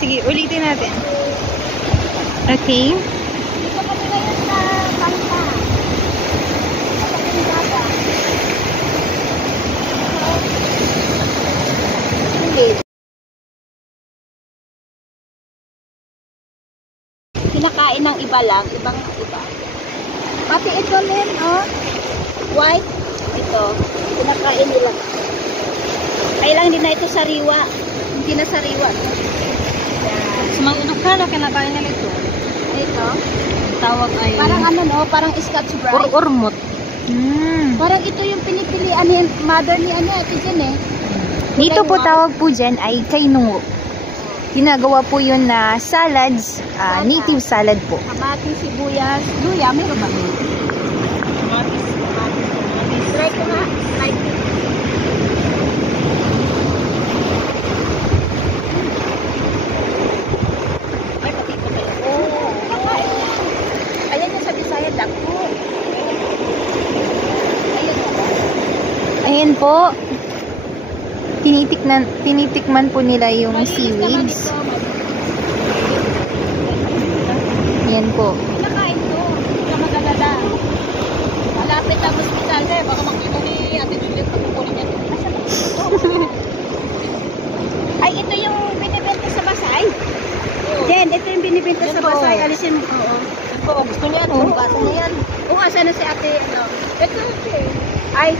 sige, ulitin natin. Okay. Dito kami ngayon sa Pangka. Kinakain ng iba lang, ibang iba. Pati ito rin, oh. White. Ito. Kinakain nila. Kailang din na ito sariwa. Hindi na sariwa. Sa mga Ilocano, kinakain nila ito. Ito. Tawag ay... Parang ano no, parang Scotch Brite. Urmot. Parang ito yung pinipilian ni mother ni ano, ito dyan eh. Dito po tawag po dyan ay kainungo. Ginagawa po yun na salads, native salad po. Kamatis, sibuyas, luya, meron ba? Kamatis. Try ko nga. Try ko. Ay, pati ko tayo. Oh. Ayan yung sa Bisaya, dako. Ayan po. Tinitikman po nila yung seaweeds. Ayan po. Kinakain ko. Hindi ka mag-alala. Malapit ang hospital. Baka makita ni Ate Juliet pagkukunin niya. Ay, ito yung binibenta sa Basay. Jen, ito yung binibenta sa Basay. Alisin mo. Oo. Ito, gusto niya. Bukasan na yan. Bukasan na si Ate. Ito, okay. Ay.